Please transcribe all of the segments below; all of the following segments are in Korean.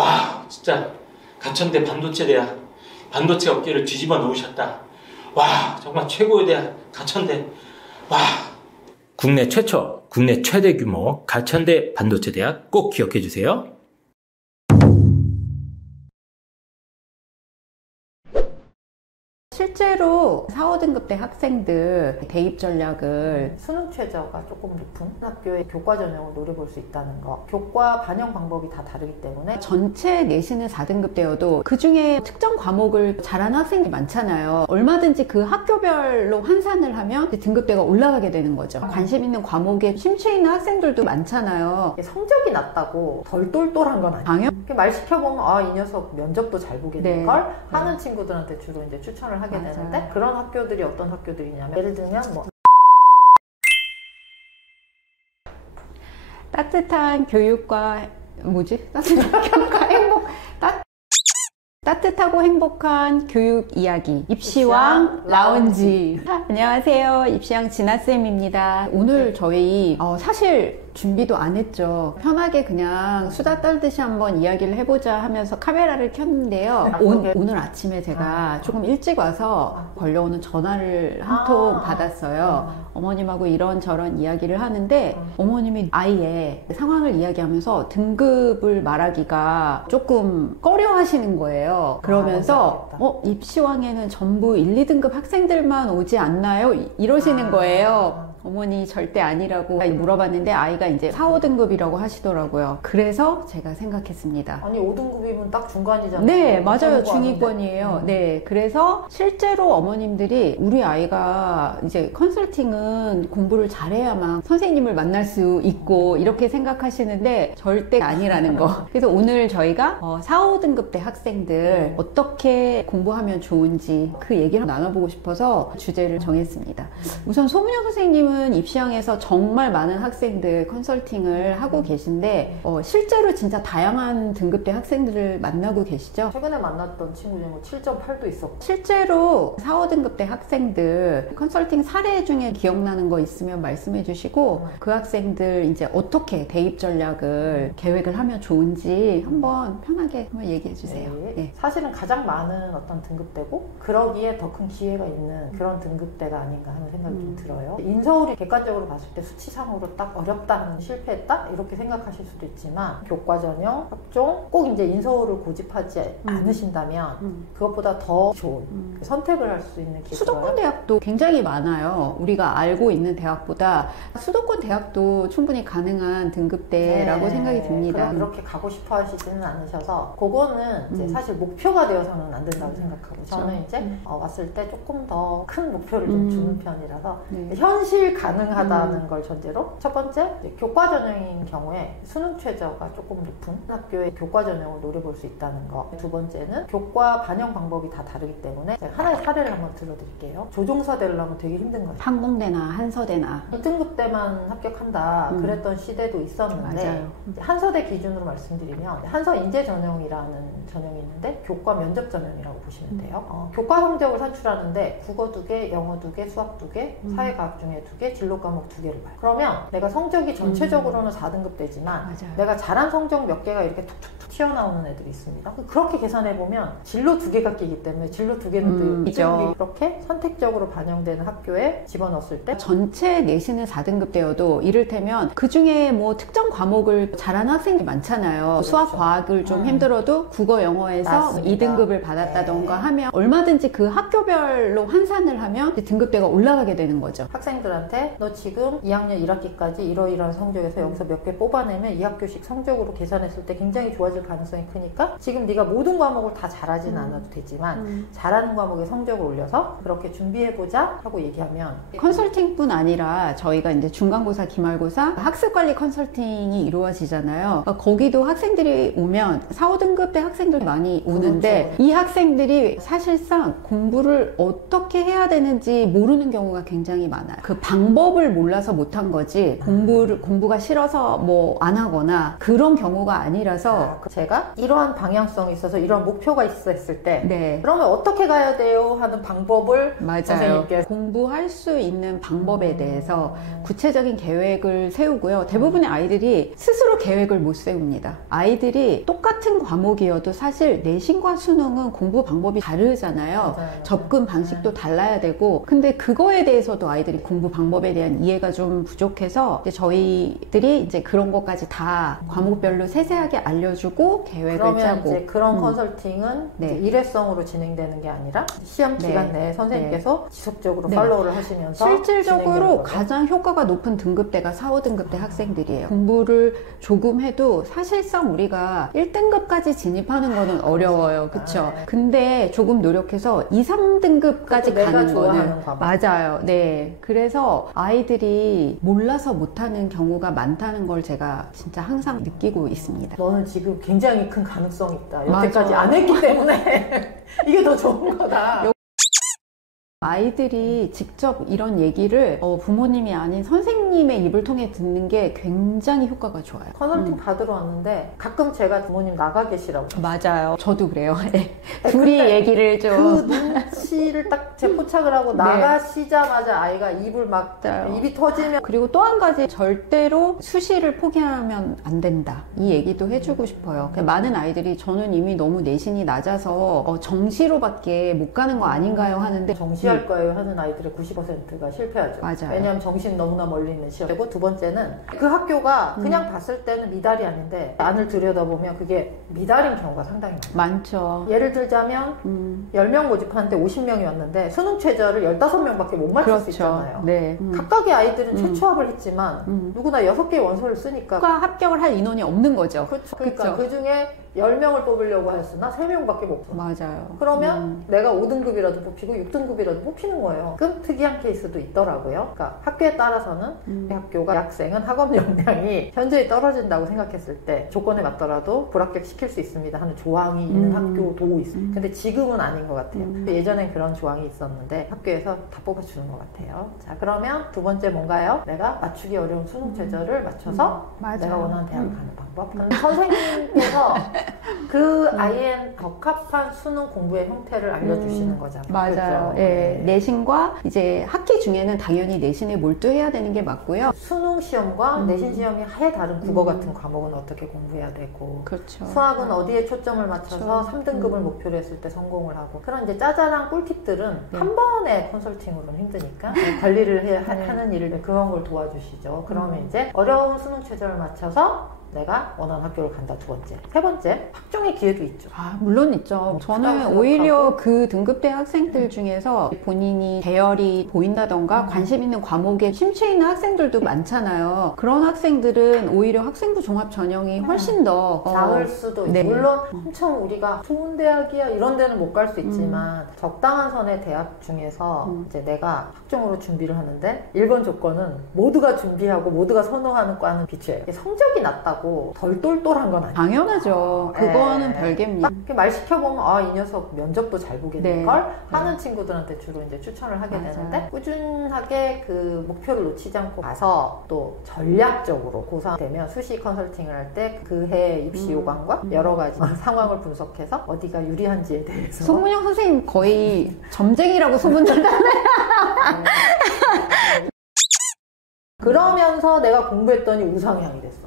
와, 진짜 가천대 반도체 대학, 반도체 업계를 뒤집어 놓으셨다. 와, 정말 최고의 대학 가천대. 와. 국내 최초, 국내 최대 규모 가천대 반도체 대학 꼭 기억해 주세요. 실제로 4, 5등급대 학생들 대입 전략을 수능 최저가 조금 높은 학교의 교과 전형을 노려볼 수 있다는 거. 교과 반영 방법이 다 다르기 때문에 전체 내신은 4등급대여도 그 중에 특정 과목을 잘하는 학생이 많잖아요. 얼마든지 그 학교별로 환산을 하면 등급대가 올라가게 되는 거죠. 관심 있는 과목에 심취해 있는 학생들도 많잖아요. 성적이 낮다고 덜 똘똘한 건 아니에요. 말 시켜보면 아, 이 녀석 면접도 잘 보겠는걸 하는 친구들한테 주로 이제 추천을 하게 맞아요. 되는데, 그런 학교들이 어떤 학교들이냐면 예를 들면 뭐 따뜻한 교육과 따뜻하고 행복한 교육 이야기 입시왕 라운지. 안녕하세요, 입시왕 진아쌤입니다. 오늘 저희 사실 준비도 안 했죠. 편하게 그냥 수다 떨듯이 한번 이야기를 해보자 하면서 카메라를 켰는데요. 오늘 아침에 제가 조금 일찍 와서 걸려오는 전화를 한 통 받았어요. 어머님하고 이런저런 이야기를 하는데 어머님이 아이의 상황을 이야기하면서 등급을 말하기가 조금 꺼려 하시는 거예요. 그러면서 입시왕에는 전부 1, 2등급 학생들만 오지 않나요? 이러시는 거예요. 어머니 절대 아니라고 물어봤는데 아이가 이제 4, 5등급이라고 하시더라고요. 그래서 제가 생각했습니다. 아니 5등급이면 딱 중간이잖아요. 네, 맞아요. 중위권이에요. 네, 그래서 실제로 어머님들이 우리 아이가 이제 컨설팅은 공부를 잘해야만 선생님을 만날 수 있고 이렇게 생각하시는데 절대 아니라는 거. 그래서 오늘 저희가 4, 5등급대 학생들 어떻게 공부하면 좋은지 그 얘기를 나눠보고 싶어서 주제를 정했습니다. 우선 소문영 선생님은 입시왕에서 정말 많은 학생들 컨설팅을 하고 계신데 실제로 진짜 다양한 등급대 학생들을 만나고 계시죠? 최근에 만났던 친구 중에 7.8도 있었고. 실제로 4, 5등급대 학생들 컨설팅 사례 중에 기억나는 거 있으면 말씀해 주시고 그 학생들 이제 어떻게 대입 전략을 계획을 하면 좋은지 한번 편하게 한번 얘기해 주세요. 네. 사실은 가장 많은 어떤 등급대고 그러기에 더 큰 기회가 있는 그런 등급대가 아닌가 하는 생각이 좀 들어요. 인서울이 객관적으로 봤을 때 수치상으로 딱 어렵다 하는, 실패했다 이렇게 생각하실 수도 있지만 교과 전형, 학종 꼭 이제 인서울을 고집하지 않으신다면 그것보다 더 좋은 선택을 할 수 있는 기회가 수도권 대학도 굉장히 많아요. 우리가 알고 있는 대학보다 수도권 대학도 충분히 가능한 등급대라고 생각이 듭니다. 그렇게 가고 싶어 하시지는 않으셔서 그거는 이제 사실 목표가 되어서는 안 된다고 생각하고 저는 이제 왔을 때 조금 더 큰 목표를 좀 주는 편이라서 현실 가능하다는 걸 전제로 첫 번째, 교과 전형인 경우에 수능 최저가 조금 높은 학교의 교과 전형을 노려볼 수 있다는 거. 두 번째는 교과 반영 방법이 다 다르기 때문에 제가 하나의 사례를 한번 들어드릴게요. 조종사 되려면 되게 힘든 거예요. 항공대나 한서대나 2등급대만 합격한다 그랬던 시대도 있었는데 한서대 기준으로 말씀드리면 한서 인재 전형이라는 전형이 있는데 교과 면접 전형이라고 보시면 돼요. 교과 성적을 산출하는데 국어 2개, 영어 2개, 수학 2개, 사회과학 중에 2개, 진로 과목 2개를 봐요. 그러면 내가 성적이 전체적으로는 4등급대지만 내가 잘한 성적 몇 개가 이렇게 툭툭툭 튀어나오는 애들이 있습니다. 그렇게 계산해보면 진로 2개가 끼기 때문에 진로 2개는 이렇게 선택적으로 반영되는 학교에 집어넣었을 때 전체 내신은 4등급대여도 이를테면 그 중에 뭐 특정 과목을 잘하는 학생이 많잖아요. 수학, 과학을 좀 힘들어도 국어, 영어에서 맞습니다. 2등급을 받았다던가 하면 얼마든지 그 학교별로 환산을 하면 등급대가 올라가게 되는 거죠. 학생들한테 너 지금 2학년 1학기까지 이러이러한 성적에서 여기서 몇 개 뽑아내면 2학교씩 성적으로 계산했을 때 굉장히 좋아질 가능성이 크니까 지금 네가 모든 과목을 다 잘하진 않아도 되지만 잘하는 과목에 성적을 올려서 그렇게 준비해보자 하고 얘기하면 컨설팅뿐 아니라 저희가 이제 중간고사, 기말고사, 학습관리 컨설팅이 이루어지잖아요. 그러니까 거기도 학생들이 오면 4, 5등급대 학생들 많이 오는데 이 학생들이 사실상 공부를 어떻게 해야 되는지 모르는 경우가 굉장히 많아요. 그 방법을 몰라서 못한 거지 공부가 싫어서 뭐 안 하거나 그런 경우가 아니라서 제가 이러한 방향성이 있어서 이러한 목표가 있어 했을 때 네. 그러면 어떻게 가야 돼요? 하는 방법을 맞아요. 선생님께서 공부할 수 있는 방법에 대해서 구체적인 계획을 세우고요. 대부분의 아이들이 스스로 계획을 못 세웁니다. 아이들이 똑같은 과목이어도 사실 내신과 수능은 공부 방법이 다르잖아요. 맞아요. 접근 방식도 달라야 되고 근데 그거에 대해서도 아이들이 공부 방법에 대한 이해가 좀 부족해서 이제 저희들이 이제 그런 것까지 다 과목별로 세세하게 알려주고 계획을 그러면 짜고 이제 그런 컨설팅은 네. 이제 일회성으로 진행되는 게 아니라 시험 기간 네. 내에 선생님께서 지속적으로 네. 팔로우를 하시면서 실질적으로 진행되는 거죠. 가장 효과가 높은 등급대가 4, 5등급대 학생들이에요. 공부를 조금 해도 사실상 우리가 1등급까지 진입하는 거는 어려워요. 그쵸? 네. 근데 조금 노력해서 2, 3등급까지 그것도 내가 가는 좋아하는 거는 과목. 맞아요. 네. 그래서 아이들이 몰라서 못하는 경우가 많다는 걸 제가 진짜 항상 느끼고 있습니다. 너는 지금 굉장히 큰 가능성이 있다. 맞아. 여태까지 안 했기 때문에 이게 더 좋은 거다. 아이들이 직접 이런 얘기를 부모님이 아닌 선생님의 입을 통해 듣는 게 굉장히 효과가 좋아요. 컨설팅 받으러 왔는데 가끔 제가 부모님 나가 계시라고. 맞아요. 저도 그래요. 둘이 얘기를 좀. 그 눈치를 딱 재포착을 하고 네. 나가시자마자 아이가 입을 막 맞아요. 입이 터지면 그리고 또 한 가지 절대로 수시를 포기하면 안 된다. 이 얘기도 해주고 싶어요. 많은 아이들이 저는 이미 너무 내신이 낮아서 정시로밖에 못 가는 거 아닌가요? 하는데 정시할 거예요 하는 아이들의 90%가 실패하죠. 맞아요. 왜냐하면 정신 너무나 멀리 있는 시험. 그리고 두 번째는 그 학교가 그냥 봤을 때는 미달이 아닌데 안을 들여다보면 그게 미달인 경우가 상당히 많아요. 많죠. 예를 들자면 10명 모집하는데 50명이 왔는데 수능 최저를 15명밖에 못 맞출 수 있잖아요. 네. 각각의 아이들은 최초합을 했지만 누구나 6개의 원서를 쓰니까 합격을 할 인원이 없는 거죠. 그렇죠. 그러니까 그쵸. 그 중에 10명을 뽑으려고 했으나 3명밖에 못 뽑아. 맞아요. 그러면 내가 5등급이라도 뽑히고 6등급이라도 뽑히는 거예요. 좀 특이한 케이스도 있더라고요. 그러니까 학교에 따라서는 이 학교가 학생은 학업 역량이 현저히 떨어진다고 생각했을 때 조건에 맞더라도 불합격시킬 수 있습니다 하는 조항이 있는 학교도 있어요. 근데 지금은 아닌 것 같아요. 예전엔 그런 조항이 있었는데 학교에서 다 뽑아주는 것 같아요. 자, 그러면 두 번째 뭔가요? 내가 맞추기 어려운 수능 최저를 맞춰서 맞아요. 내가 원하는 대학을 가는 방법. 선생님께서 그 아이의 적합한 수능 공부의 형태를 알려주시는 거잖아요. 맞아요. 그렇죠? 예, 내신과 이제 학기 중에는 당연히 내신에 몰두해야 되는 게 맞고요. 수능 시험과 내신 시험이 아예 다른 국어 같은 과목은 어떻게 공부해야 되고 그렇죠. 수학은 어디에 초점을 맞춰서 그렇죠. 3등급을 목표로 했을 때 성공을 하고 그런 이제 짜잘한 꿀팁들은 한 번의 컨설팅으로는 힘드니까 관리를 하는 일을 그런 걸 도와주시죠. 그러면 이제 어려운 수능 최저를 맞춰서 내가 원하는 학교를 간다. 두 번째. 세 번째, 학종의 기회도 있죠. 물론 있죠. 저는 오히려 그 등급대 학생들 중에서 본인이 대열이 보인다던가 관심 있는 과목에 심취해 있는 학생들도 많잖아요. 그런 학생들은 오히려 학생부 종합 전형이 훨씬 더 나을 수도 있고 네. 물론 엄청 우리가 좋은 대학이야 이런 데는 못 갈 수 있지만 적당한 선의 대학 중에서 이제 내가 학종으로 준비를 하는데 1번 조건은 모두가 준비하고 모두가 선호하는 과는 비추해요. 성적이 낮다고 덜 똘똘한 건 아니에요. 당연하죠. 그거는 네. 별개입니다. 이렇게 말 시켜보면 이 녀석 면접도 잘 보겠는 네. 걸 하는 친구들한테 주로 이제 추천을 하게 맞아요. 되는데 꾸준하게 그 목표를 놓치지 않고 가서 또 전략적으로 고3 되면 수시 컨설팅을 할 때 그 해 입시 요강과 여러 가지 상황을 분석해서 어디가 유리한지에 대해서 송문영 선생님 거의 점쟁이라고 소문났잖아요. 그러면서 내가 공부했더니 우상향이 됐어.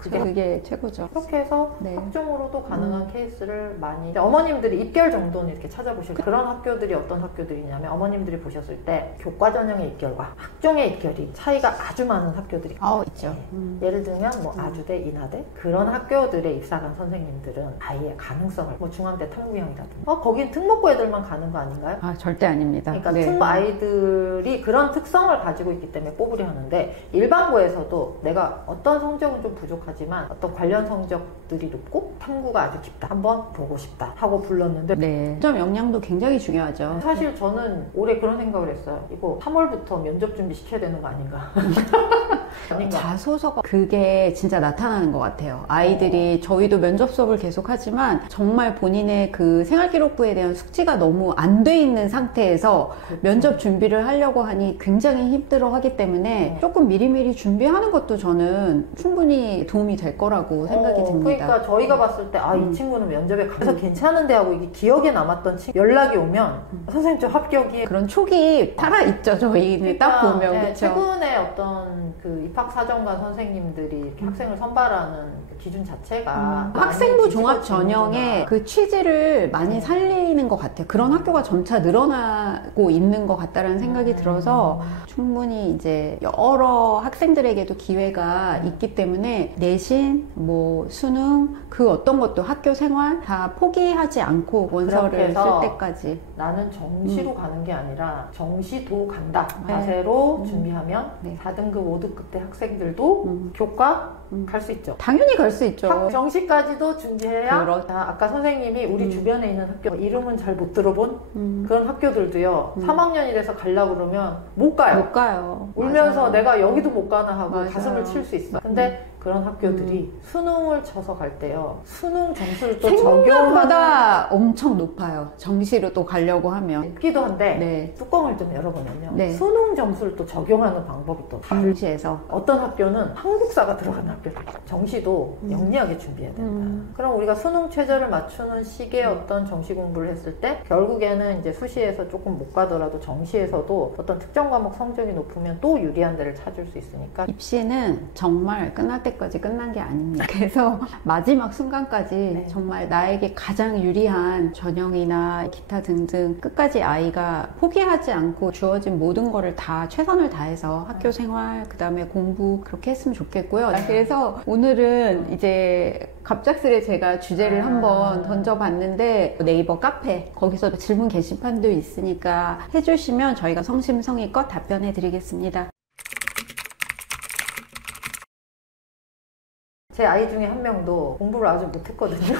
그게 최고죠. 그렇게 해서 네. 학종으로도 가능한 케이스를 많이 어머님들이 입결 정도는 이렇게 찾아보실 그런 학교들이 어떤 학교들이냐면 어머님들이 보셨을 때 교과 전형의 입결과 학종의 입결이 차이가 아주 많은 학교들이 있죠. 예를 들면 뭐 아주대, 인하대 그런 학교들에 입사한 선생님들은 아이의 가능성을 뭐 중앙대 탐구형이라든지 거긴 특목고 애들만 가는 거 아닌가요? 절대 아닙니다. 그러니까 네. 특목 아이들이 그런 특성을 가지고 있기 때문에 뽑으려 하는데 일반고에서도 내가 어떤 성적은 좀 부족하지만 어떤 관련 성적들이 높고 탐구가 아주 깊다. 한번 보고 싶다 하고 불렀는데 네. 점 역량도 굉장히 중요하죠. 사실 저는 올해 그런 생각을 했어요. 이거 3월부터 면접 준비 시켜야 되는 거 아닌가. 자소서가 그게 진짜 나타나는 것 같아요. 아이들이 저희도 면접 수업을 계속 하지만 정말 본인의 그 생활기록부에 대한 숙지가 너무 안 돼 있는 상태에서 그렇죠. 면접 준비를 하려고 하니 굉장히 힘들어 하기 때문에 조금 미리미리 준비하는 것도 저는 충분히 도움이 될 거라고 생각이 듭니다. 그러니까 저희가 봤을 때 이 친구는 면접에 가서 괜찮은데 하고 이게 기억에 남았던 친구 연락이 오면 선생님 저 합격이 그런 촉이 살아있죠. 저희는 딱 보면. 네, 그렇죠. 최근에 어떤 그 입학사정관 선생님들이 이렇게 학생을 선발하는 그 기준 자체가 학생부 종합 전형의 그 취지를 많이 살리는 것 같아요. 그런 학교가 점차 늘어나고 있는 것 같다라는 생각이 들어서 충분히 이제 여러 학생들에게도 기회가 있기 때문에 내신, 뭐 수능 그 어떤 것도 학교 생활 다 포기하지 않고 원서를 쓸 때까지 나는 정시로 가는 게 아니라 정시도 간다 네. 자세로 준비하면 네. 4등급, 5등급 때 학생들도 교과 갈 수 있죠. 당연히 갈 수 있죠. 정시까지도 준비해야 그렇죠. 아까 선생님이 우리 주변에 있는 학교 이름은 잘 못 들어본 그런 학교들도요 3학년이 돼서 가려고 그러면 못 가요. 못 가요. 울면서 맞아요. 내가 여기도 못 가나 하고 맞아요. 가슴을 칠 수 있어. 근데 그런 학교들이 수능을 쳐서 갈 때요 수능 점수를 또 적용하는 생각보다 엄청 높아요. 정시로 또 가려고 하면. 있기도 한데 네. 뚜껑을 좀 열어보면요 네. 수능 점수를 또 적용하는 방법이 또 정시에서. 어떤 학교는 한국사가 들어가는 학교들 정시도 영리하게 준비해야 된다. 그럼 우리가 수능 최저를 맞추는 시기에 어떤 정시 공부를 했을 때 결국에는 이제 수시에서 조금 못 가더라도 정시에서도 어떤 특정 과목 성적이 높으면 또 유리한 데를 찾을 수 있으니까 입시는 정말 끝날 때까지 끝난 게 아닙니다. 그래서 마지막 순간까지 네. 정말 나에게 가장 유리한 전형이나 기타 등등 끝까지 아이가 포기하지 않고 주어진 모든 거를 다 최선을 다해서 학교 생활, 그 다음에 공부 그렇게 했으면 좋겠고요. 그래서 오늘은 이제 갑작스레 제가 주제를 한번 던져봤는데 네이버 카페 거기서 질문 게시판도 있으니까 해주시면 저희가 성심성의껏 답변해 드리겠습니다. 제 아이 중에 한 명도 공부를 아주 못했거든요.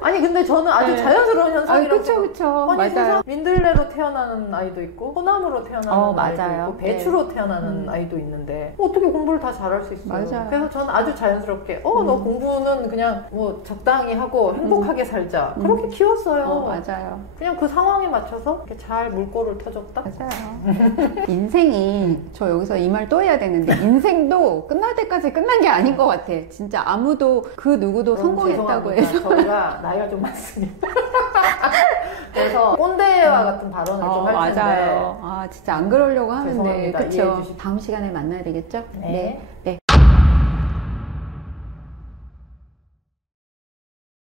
아니 근데 저는 아주 네. 자연스러운 현상이라고 그쵸, 그쵸. 아니 맞아요. 세상 민들레로 태어나는 아이도 있고 호남으로 태어나는 아이도 맞아요. 있고 배추로 태어나는 아이도 있는데 어떻게 공부를 다 잘할 수 있어요. 맞아요. 그래서 저는 아주 자연스럽게 너 공부는 그냥 뭐 적당히 하고 행복하게 살자 그렇게 키웠어요. 맞아요. 그냥 그 상황에 맞춰서 이렇게 잘 물꼬를 터줬다. 맞아요. 인생이 저 여기서 이 말 또 해야 되는데 인생도 끝날 때까지 끝난 게 아닌 것 같아. 진짜 아무도 그 누구도 성공했다고 해서 저희가 나이가 좀 많습니다. 그래서 꼰대와 같은 발언을 좀 할 텐데 맞아요. 진짜 안 그러려고 하는데 죄송합니다. 이해해 그쵸. 주십시오. 다음 시간에 만나야 되겠죠? 네. 네.